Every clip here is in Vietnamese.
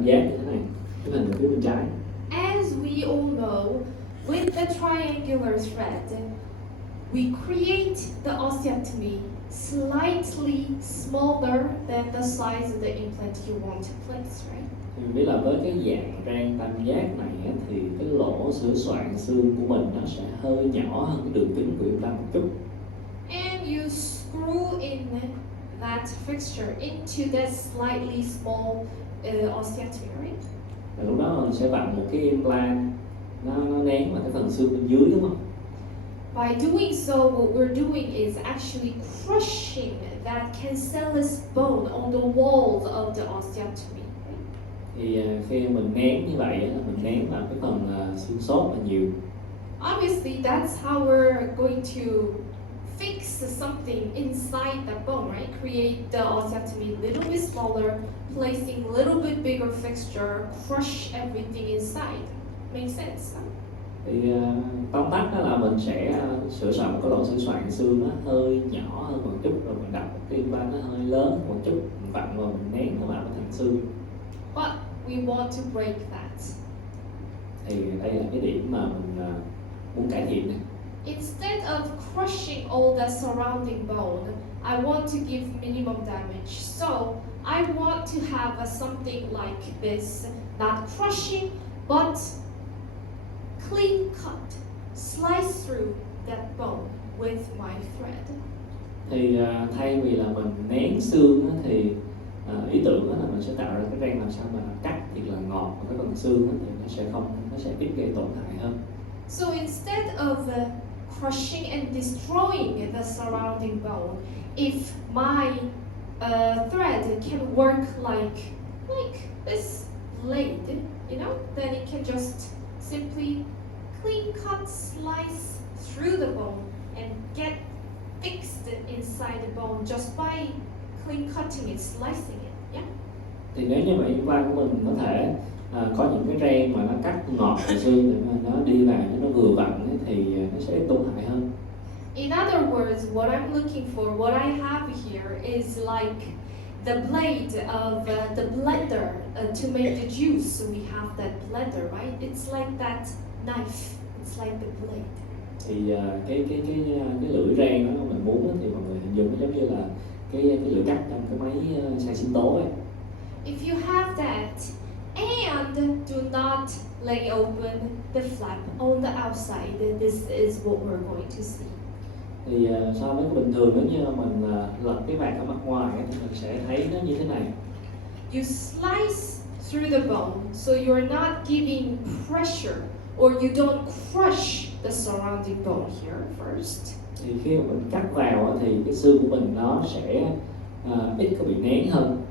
tam giác như thế này, cái hình ở phía bên trái. As we all know, with the triangular thread, we create the osteotomy slightly smaller than the size of the implant you want to place, right? Thì mình biết là với cái dạng rang tam giác này á, thì cái lỗ sửa soạn xương của mình nó sẽ hơi nhỏ hơn cái đường kính của implant một chút. And you screw in that fixture into that slightly small osteotomy, right? Và lúc đó mình sẽ vặn một cái implant nó nén vào cái phần xương bên dưới, đúng không? By doing so, what we're doing is actually crushing that cancellous bone on the walls of the osteotomy. Thì khi mình nén như vậy á, mình nén vào cái phần xương sốt là nhiều. Obviously, that's how we're going to fix something inside the bone, right? Create the osteotomy a little bit smaller, placing a little bit bigger fixture, crush everything inside. Makes sense? Huh? Thì tóm tắt đó là mình sẽ sửa soạn một cái lỗ sửa soạn xương nó hơi nhỏ hơn một chút, rồi mình đặt một cái implant nó hơi lớn hơn một chút, mình vặn và mình nén nó vào cái thành xương. But we want to break that. Thì đây là cái điểm mà mình muốn cải thiện này. Instead of crushing all the surrounding bone, I want to give minimum damage. So I want to have something like this, not crushing, but clean cut, slice through that bone with my thread. Thì thay vì là mình nén xương á, thì ý tưởng là mình sẽ tạo ra cái răng làm sao mà cắt thiệt là ngọt và cái phần xương á, thì nó sẽ ít gây tổn hại hơn. So instead of crushing and destroying the surrounding bone, if my thread can work like this blade, you know, then it can just simply clean cut, slice through the bone and get fixed inside the bone just by clean cutting it, slicing it, yeah? Thì nếu như vậy implant của mình có thể có những cái rang mà nó cắt ngọt vào xương để mà nó đi vào nó vừa vặn ấy, thì nó sẽ ít tổn hại hơn. In other words, what I'm looking for, what I have here is like the blade of the blender to make the juice. So we have that blender, right? It's like that knife. It's like the blade. Thì cái lưỡi rang đó mình muốn á, thì mọi người hình dung nó giống như là cái lưỡi cắt trong cái máy xay sinh tố ấy. If you have that, and do not lay open the flap on the outside, this is what we're going to see. Thì so với cái bình thường nếu như mình lật cái vạt ở mặt ngoài ấy, thì mình sẽ thấy nó như thế này. You slice through the bone, so you're not giving pressure, or you don't crush the surrounding bone here first. Thì khi mà mình cắt vào á, thì cái xương của mình nó sẽ ít có bị nén hơn.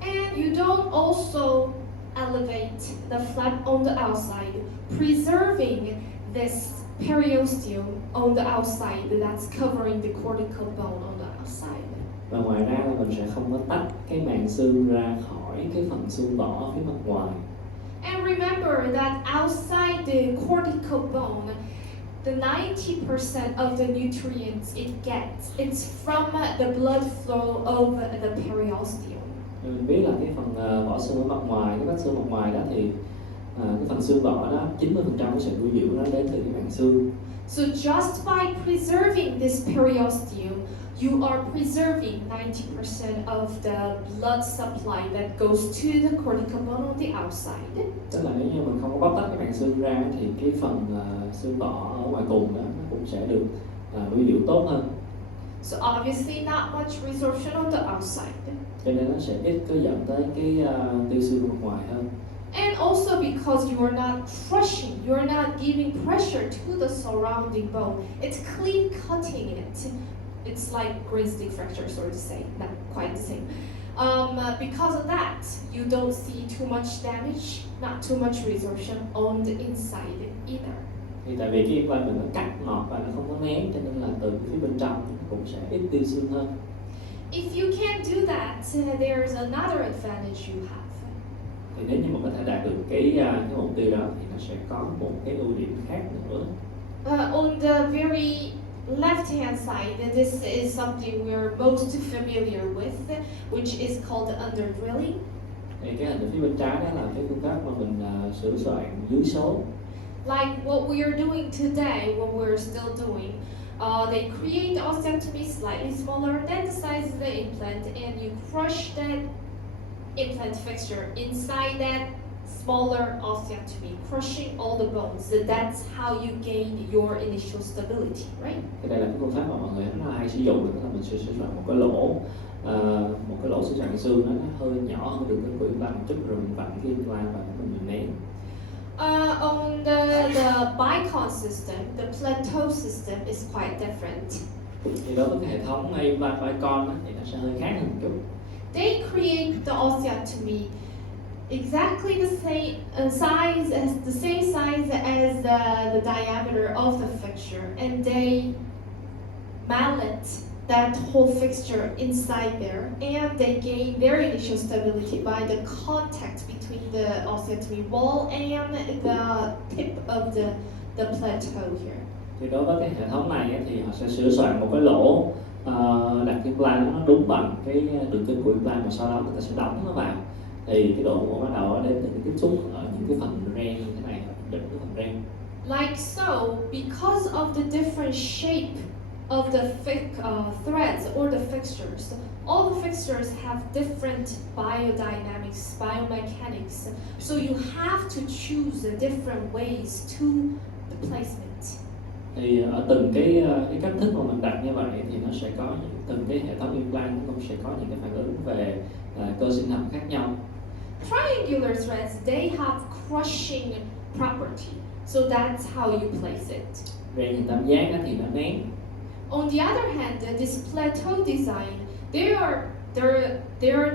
And you don't also elevate the flap on the outside, preserving this periosteum on the outside that's covering the cortical bone on the outside. Và ngoài ra là mình sẽ không có tách cái màng xương ra khỏi cái phần xương vỏ phía mặt ngoài. And remember that outside the cortical bone, the 90% of the nutrients it gets, it's from the blood flow of the periosteum. Mình biết là cái phần vỏ xương ở mặt ngoài, cái vách xương mặt ngoài đó thì cái phần xương vỏ đó 90% của sự nuôi dưỡng nó đến từ cái màng xương. So just by preserving this periosteum, you are preserving 90% of the blood supply that goes to the cortical bone on the outside. Tức là nếu như mình không có bóc tách cái màng xương ra thì cái phần xương vỏ ở ngoài cùng đó nó cũng sẽ được nuôi dưỡng tốt hơn. So obviously not much resorption on the outside. Cho nên nó sẽ ít có dẫn tới cái tiêu xương mặt ngoài hơn. And also because you are not crushing, you are not giving pressure to the surrounding bone. It's clean cutting it. It's like green stick fracture, so to say, not quite the same. Because of that, you don't see too much damage, not too much resorption on the inside either. Thì tại vì cái implant mình nó cắt ngọt và nó không có nén, cho nên là từ phía bên trong nó cũng sẽ ít tiêu xương hơn. If you can't do that, there's another advantage you have. Thì nếu như mà có thể đạt được cái mục tiêu đó thì nó sẽ có một cái ưu điểm khác nữa. On the very left-hand side, this is something we're most familiar with, which is called under drilling. Thì cái hình ở phía bên trái đó là cái phương pháp mà mình sửa soạn dưới số. Like what we are doing today, what we're still doing. They create osteotomy slightly smaller than the size of the implant, and you crush that implant fixture inside that smaller osteotomy, crushing all the bones. So that's how you gain your initial stability, right? Thì đây là cái phương pháp mà mọi người rất là hay sử dụng, đó là mình sẽ sửa soạn một cái lỗ, sửa soạn xương nó hơi nhỏ hơn đường kính của implant một chút, rồi mình vặn cái implant và mình nén. On the bicon system, the plateau system is quite different. Thì đối với cái hệ thống implant bicon á, thì nó sẽ hơi khác hơn một chút. They create the osteotomy exactly the same size as the diameter of the fixture, and they mallet that whole fixture inside there, and they gain their initial stability by the contact between the osteotomy wall and the tip of the plateau here. Thì đối với cái hệ thống này thì họ sẽ sửa soạn một cái lỗ, đặt implant nó đúng bằng cái đường kính của implant, và sau đó người ta sẽ đóng nó vào. Thì cái độ của bắt đầu đến từ cái tiếp xúc ở những cái phần ren như thế này, đỉnh cái phần ren. Like so, because of the different shape of the threads or the fixtures, all the fixtures have different biodynamics, biomechanics. So you have to choose different ways to the placement. Thì ở từng cái cách thức mà mình đặt như vậy thì nó sẽ có từng cái hệ thống implant nó cũng sẽ có những cái phản ứng về cơ sinh học khác nhau. Triangular threads, they have crushing property, so that's how you place it. Ren hình tam giác thì nó nén. On the other hand, this plateau design, they're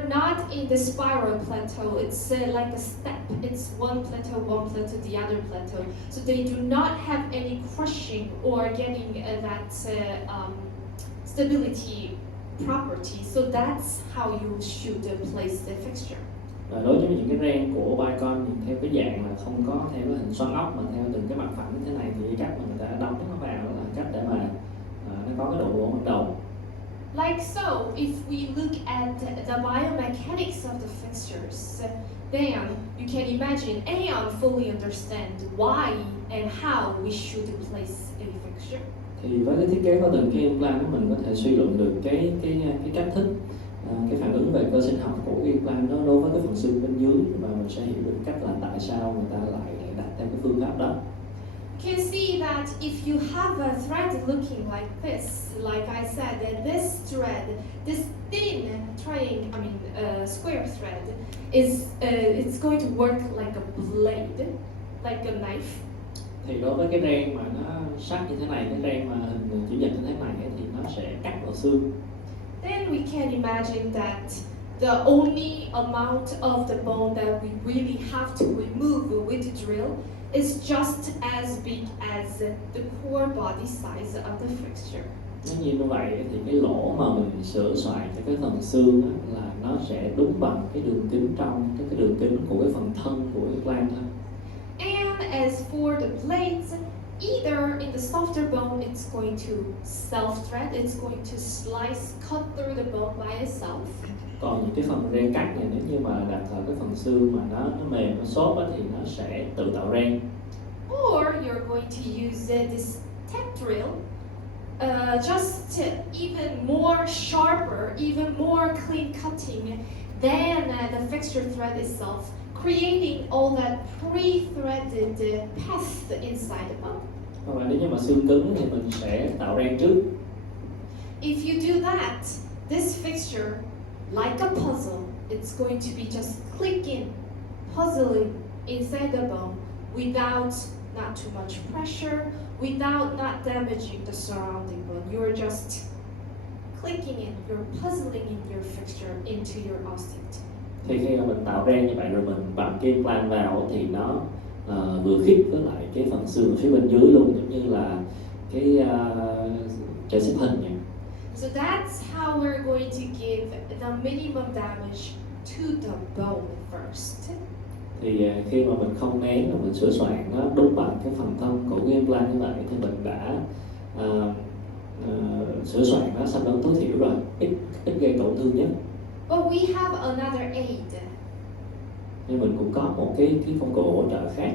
not in the spiral plateau. It's like a step. It's one plateau, the other plateau. So they do not have any crushing or getting that stability property. So that's how you should place the fixture. Và đối với những cái ren của bicon thì theo cái dạng là không có theo cái hình xoắn ốc mà theo từng cái mặt phẳng như thế này, thì cái cách mà người ta đóng nó vào là cách để mà nó có cái độ vuông ban đầu. Like so, if we look at the biomechanics of the fixtures, then you can imagine and fully understand why and how we should place a fixture. Thì với cái thiết kế của từng cái implant của mình có thể suy luận được cái cách thức, cái phản ứng về cơ sinh học của cái implant nó đối với cái phần xương bên dưới, và mình sẽ hiểu được cách là tại sao người ta lại đặt theo cái phương pháp đó. You can see that if you have a thread looking like this, like I said, that this thread, this thin square thread, it's going to work like a blade, like a knife. Thì đối với cái ren mà nó sắc như thế này, cái ren mà hình chữ nhật như thế này thì nó sẽ cắt vào xương. Then we can imagine that the only amount of the bone that we really have to remove with the drill is just as big as the core body size of the fixture. Nếu như vậy thì cái lỗ mà mình sửa soạn cho cái phần xương là nó sẽ đúng bằng cái đường kính trong cái đường kính của cái phần thân của implant thôi. And as for the blades, either in the softer bone it's going to self-thread, it's going to cut through the bone by itself. Còn những cái phần ren cắt này, nếu như mà đặt ở cái phần xương mà nó mềm, nó xốp thì nó sẽ tự tạo ren. Or you're going to use this tap drill, just even more sharper, even more clean cutting than the fixture thread itself, creating all that pre-threaded path inside the bone. Và nếu như mà xương cứng thì mình sẽ tạo ren trước. If you do that, this fixture, like a puzzle, it's going to be just clicking, puzzling inside the bone without not too much pressure, without not damaging the surrounding bone. You're just clicking in, you're puzzling in your fixture into your osteotomy. Thì khi mà mình tạo ren như vậy rồi mình bấm cái implant vào thì nó vừa khít với lại cái phần xương phía bên dưới luôn, giống như là cái trái xếp hình vậy. So that's how we're going to give the minimum damage to the bone first. Thì khi mà mình không nén mà mình sửa soạn nó đúng bằng cái phần thân của cái implant như vậy thì mình đã sửa soạn nó xâm lấn tối thiểu rồi, ít gây tổn thương nhất. But we have another aid. nên mình cũng có một cái công cụ hỗ trợ khác.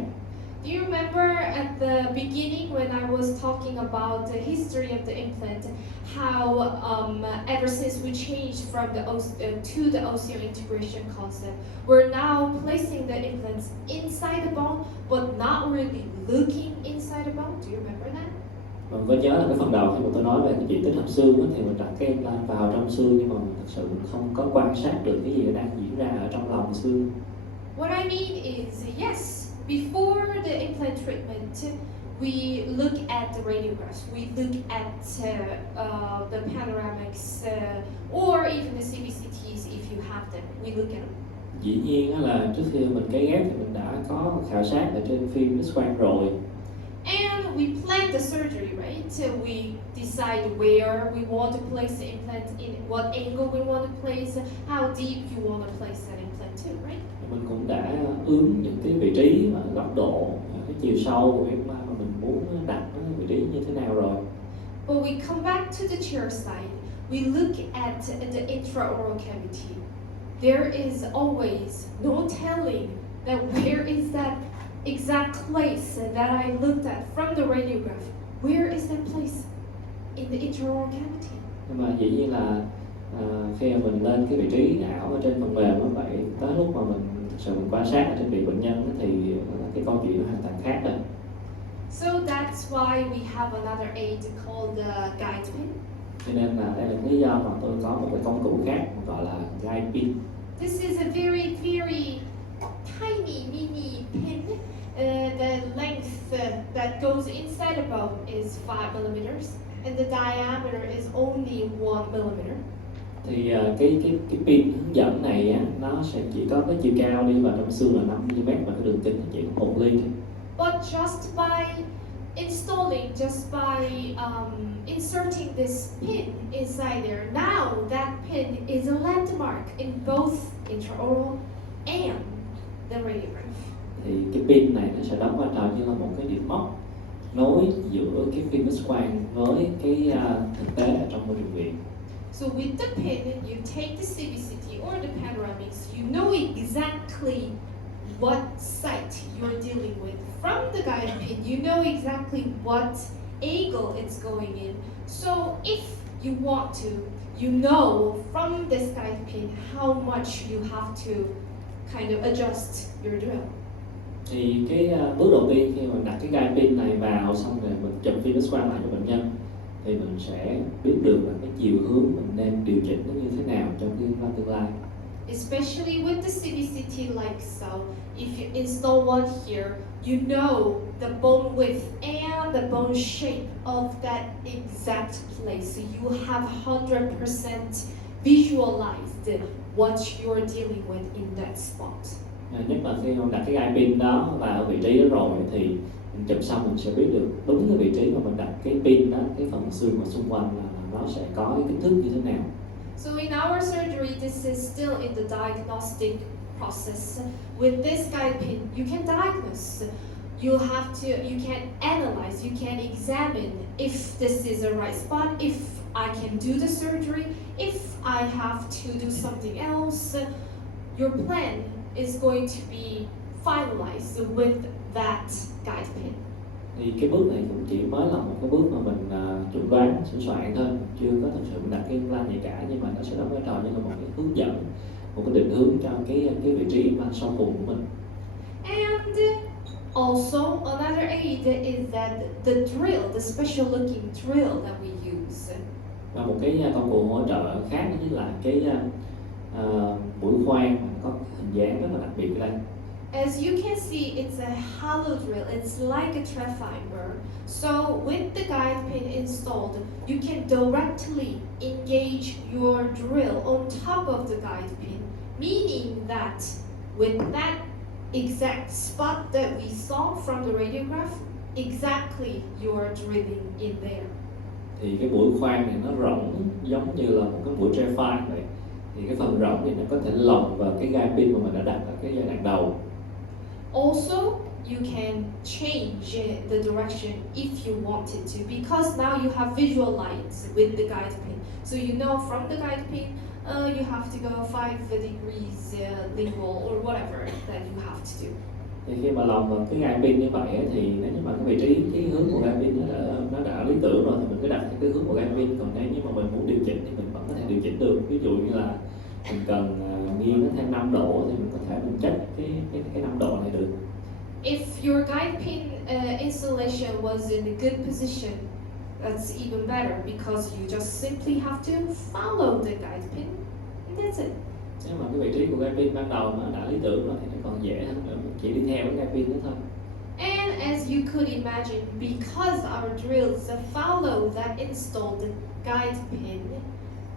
Do you remember at the beginning when I was talking about the history of the implant, how ever since we changed from to the osseointegration concept, we're now placing the implants inside the bone, but not really looking inside the bone? Do you remember that? Mình có nhớ là cái phần đầu khi mà tôi nói về cái chuyện tích hợp xương á, thì mình đặt cái implant vào trong xương, nhưng mà mình thực sự mình không có quan sát được cái gì đang diễn ra ở trong lòng xương. What I mean is, yes, before the implant treatment, we look at the radiographs, we look at the panoramics, or even the CBCTs if you have them. We look at them. Dĩ nhiên á là trước khi mình cấy ghép thì mình đã có khảo sát ở trên phim X-quang rồi. And we plan the surgery, right? So we decide where we want to place the implant, in what angle we want to place, how deep you want to place that implant too, right? Mình cũng đã ướm những cái vị trí và góc độ, cái chiều sâu của implant mà mình muốn đặt cái vị trí như thế nào rồi. But we come back to the chair side. We look at the intraoral cavity. There is always no telling that where is that exact place that I looked at from the radiograph. Where is that place in the intraoral cavity? Nhưng mà dĩ nhiên là khi mà mình lên cái vị trí ảo ở trên phần mềm như vậy, tới lúc mà mình thực sự mình quan sát ở trên vị bệnh nhân thì cái câu chuyện nó hoàn toàn khác rồi. So that's why we have another aid called the guide pin. Cho nên là đây là lý do mà tôi có một cái công cụ khác gọi là guide pin. This is a very, very tiny mini pin. The length that goes inside the bone is 5 millimeters, and the diameter is only 1 millimeter. Thì cái pin hướng dẫn này á, nó sẽ chỉ có cái chiều cao đi vào trong xương là 5 mm và cái đường kính nó chỉ có 1 ly thôi. But just by installing, just by inserting this pin inside there, now that pin is a landmark in both intraoral and the radiograph. Thì cái pin này nó sẽ đóng vai trò như là một cái điểm mốc nối giữa cái phim X-quang với cái thực tế ở trong môi trường viện. So with the pin, you take the CBCT or the panoramics, you know exactly what site you're dealing with. From the guide pin, you know exactly what angle it's going in. So if you want to, you know from this guide pin how much you have to kind of adjust your drill. Thì cái bước đầu tiên khi mình đặt cái guide pin này vào xong rồi mình chụp phim X-quang lại cho bệnh nhân thì mình sẽ biết được là cái chiều hướng mình nên điều chỉnh nó như thế nào trong cái implant tương lai. Especially with the CBCT like so, if you install one here, you know the bone width and the bone shape of that exact place. So you have 100% visualized what you're dealing with in that spot. Nhất là khi mình đặt cái guide pin đó vào vị trí đó rồi thì mình chụp xong mình sẽ biết được đúng cái vị trí mà mình đặt cái pin đó, cái phần xương ở xung quanh là nó sẽ có cái kích thước như thế nào. So in our surgery, this is still in the diagnostic process. With this guide pin, you can diagnose. You can analyze, you can examine if this is a right spot, if I can do the surgery, if I have to do something else. Your plan is going to be finalized with that guide pin. Thì cái bước này cũng chỉ mới là một cái bước mà mình chuẩn đoán, sửa soạn thôi, chưa có thực sự mình đặt cái implant gì cả, nhưng mà nó sẽ đóng vai trò như là một cái hướng dẫn, một cái định hướng cho cái vị trí implant sau cùng của mình. And also another aid is that the drill, the special looking drill that we use. Và một cái công cụ hỗ trợ khác đó chính là cái mũi khoan mà có hình dáng rất là đặc biệt ở đây. As you can see, it's a hollow drill. It's like a thread fiber. So with the guide pin installed, you can directly engage your drill on top of the guide pin, meaning that with that exact spot that we saw from the radiograph, exactly you're drilling in there. Thì cái mũi khoan này nó rỗng giống như là một cái mũi trephine vậy. Thì cái phần rỗng thì nó có thể lồng vào cái guide pin mà mình đã đặt ở cái giai đoạn đầu. Also, you can change the direction if you wanted to, because now you have visualized with the guide pin. So you know from the guide pin, you have to go 5 degrees lingual or whatever that you have to do. Thì khi mà lồng vào cái gai pin như vậy ấy, thì nếu như mà cái vị trí cái hướng của gai pin nó đã lý tưởng rồi thì mình cứ đặt cái hướng của gai pin. Còn nếu như mà mình muốn điều chỉnh thì mình vẫn có thể điều chỉnh được. Ví dụ như là mình cần nghiêng nó theo 5 độ thì mình có thể mình check cái 5 độ này được. If your guide pin installation was in a good position, that's even better because you just simply have to follow the guide pin and that's it. Nếu mà cái vị trí của gai pin ban đầu mà đã lý tưởng rồi thì nó còn dễ hơn nữa, mình chỉ đi theo cái gai pin đó thôi. And as you could imagine, because our drills follow that installed guide pin,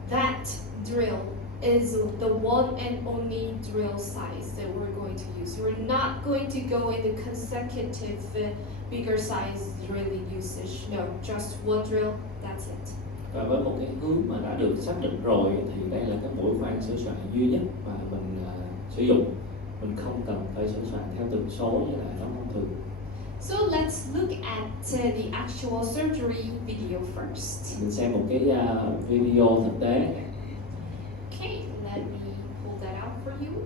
that drill is the one and only drill size that we're going to use. We're not going to go into consecutive bigger size drilling usage. No, just one drill, that's it. Và với một cái hướng mà đã được xác định rồi thì đây là cái mũi khoan sửa soạn duy nhất mà mình sử dụng. Mình không cần phải sửa soạn theo tần số như là trong thông thường. So let's look at the actual surgery video first. Mình xem một cái video thực tế. Okay, let me pull that out for you.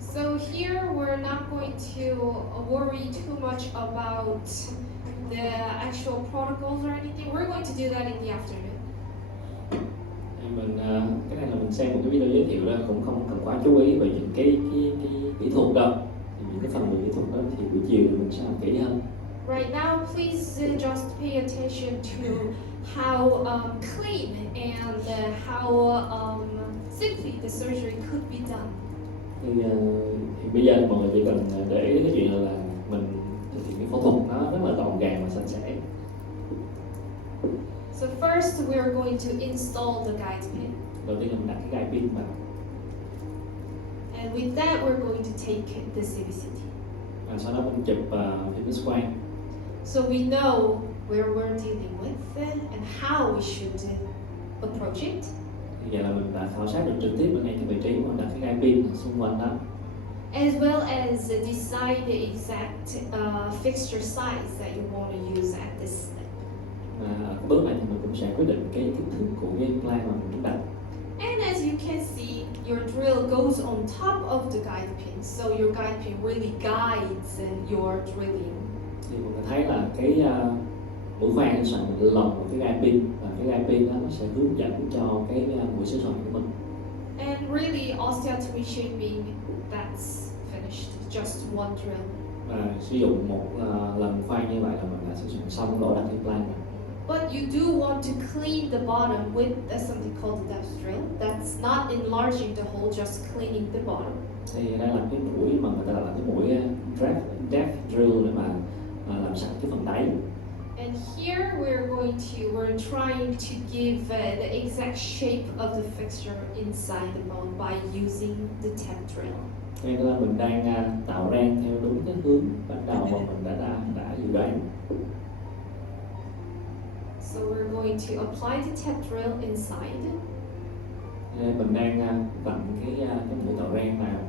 So here we're not going to worry too much about the actual protocols or anything. We're going to do that in the afternoon. Cái này là mình xem một cái video giới thiệu đó, cũng không cần quá chú ý về những cái kỹ thuật đâu. Thì những cái phần về kỹ thuật đó thì buổi chiều thì mình sẽ làm kỹ hơn. Right now, please just pay attention to how clean and how simply the surgery could be done. Thì bây giờ mọi người chỉ cần để ý đến cái chuyện là mình thực hiện cái phẫu thuật nó rất là gọn gàng và sạch sẽ. So first, we're going to install the guide pin. Đầu tiên là mình đặt cái gai pin vào. And with that, we're going to take the CBCT. Và sau đó mình chụp phim X-quang. So we know where we're dealing with and how we should approach it. Thì giờ là mình đã khảo sát được trực tiếp ở ngay cái vị trí mà mình đặt cái gai pin xung quanh đó. As well as decide the exact fixture size that you want to use at this step. Và bước này thì mình cũng sẽ quyết định cái kích thước của cái implant mà mình muốn đặt. And as you can see, your drill goes on top of the guide pin, so your guide pin really guides your drilling. Thì mình thấy là cái mũi khoan sẵn mình lồng một cái gai pin và cái gai pin đó nó sẽ hướng dẫn cho cái mũi sửa soạn của mình. And really, osteotomy shaping, that's finished. Just one drill. Và sử dụng một lần khoan như vậy là mình đã sử dụng xong lỗ đặt implant rồi. But you do want to clean the bottom with something called the depth drill. That's not enlarging the hole, just cleaning the bottom. Thì đây là cái mũi mà người ta gọi là cái mũi depth drill để mà làm sạch cái phần đáy. And here we're trying to give the exact shape of the fixture inside the bone by using the depth drill. Nên là mình đang tạo rang theo đúng cái hướng ban đầu mà mình đã dự đoán. So we're going to apply the depth drill inside. Nên mình đang vặn cái mũi tạo rang vào.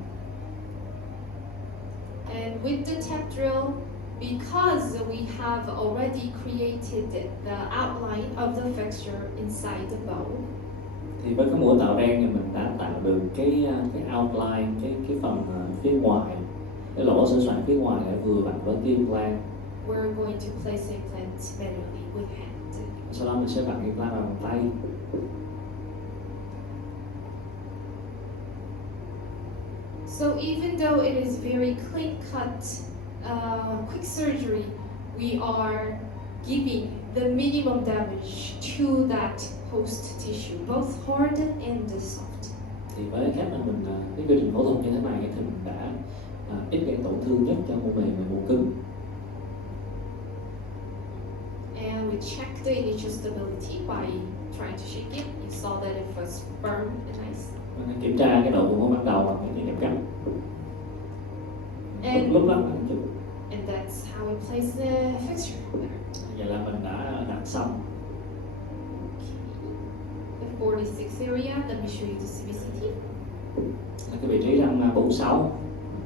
And with the depth drill, because we have already created the outline of the fixture inside the bone. Thì với cái mũi tạo rang thì mình đã tạo được cái outline, cái phần phía ngoài, cái lỗ sửa soạn phía ngoài để vừa vặn với cái implant. We're going to place implant manually with hand. Sau đó mình sẽ vặn implant bằng tay. So even though it is very clean cut, quick surgery, we are giving the minimum damage to that host tissue, both hard and soft. Thì với cách là mình cái quy trình phẫu thuật như thế này thì mình đã ít gây tổn thương nhất cho mô mềm và mô cứng. And we check the initial stability by trying to shake it. You saw that it was firm and nice. Mình kiểm tra cái độ cứng ban đầu bằng cái kẹp cắt. Lúc đó mình chụp. And that's how we place the fixture. Vậy là mình đã đặt xong. 46 area. Let me show you the CBCT. Là cái vị trí răng 46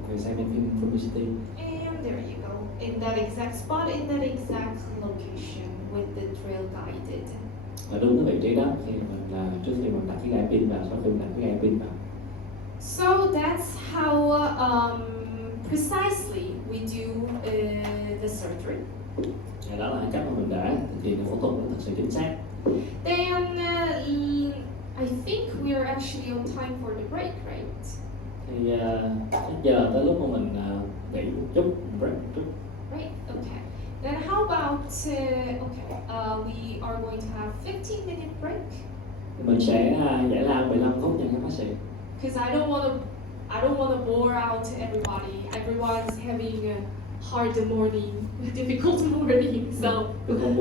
về xem bên phim publicity. And there you go. In that exact spot, in that exact location with the drill guided. Và đúng cái vị trí đó khi mình trước khi mình đặt cái gai pin vào, sau khi mình đặt cái gai pin vào. So that's how precisely we do the surgery. Và đó là cái cách mà mình đã thực hiện phẫu thuật nó thật sự chính xác. Then I think we are actually on time for the break, right? Thì giờ tới lúc mà mình nghỉ một chút, break một chút. Right. Okay. Then how about we are going to have 15-minute break. Mình sẽ giải lao 15 phút nha các bác sĩ. Because I don't want to bore out everybody. Everyone's having a hard morning, difficult morning. So. Tôi không